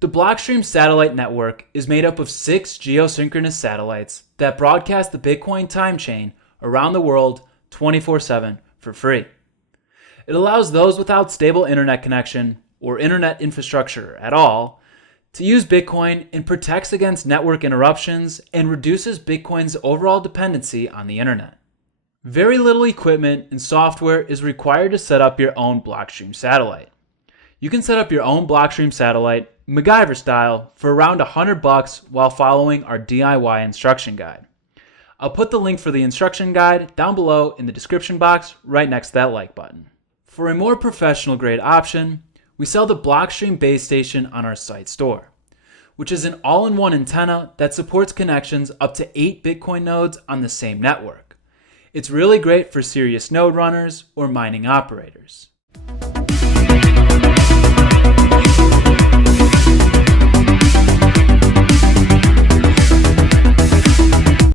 The Blockstream Satellite Network is made up of 6 geosynchronous satellites that broadcast the Bitcoin time chain around the world 24/7 for free. It allows those without stable internet connection or internet infrastructure at all to use Bitcoin and protects against network interruptions and reduces Bitcoin's overall dependency on the internet. Very little equipment and software is required to set up your own Blockstream satellite. You can set up your own Blockstream satellite, MacGyver style, for around $100 while following our DIY instruction guide. I'll put the link for the instruction guide down below in the description box right next to that like button. For a more professional grade option, we sell the Blockstream base station on our site store, which is an all-in-one antenna that supports connections up to 8 Bitcoin nodes on the same network. It's really great for serious node runners or mining operators.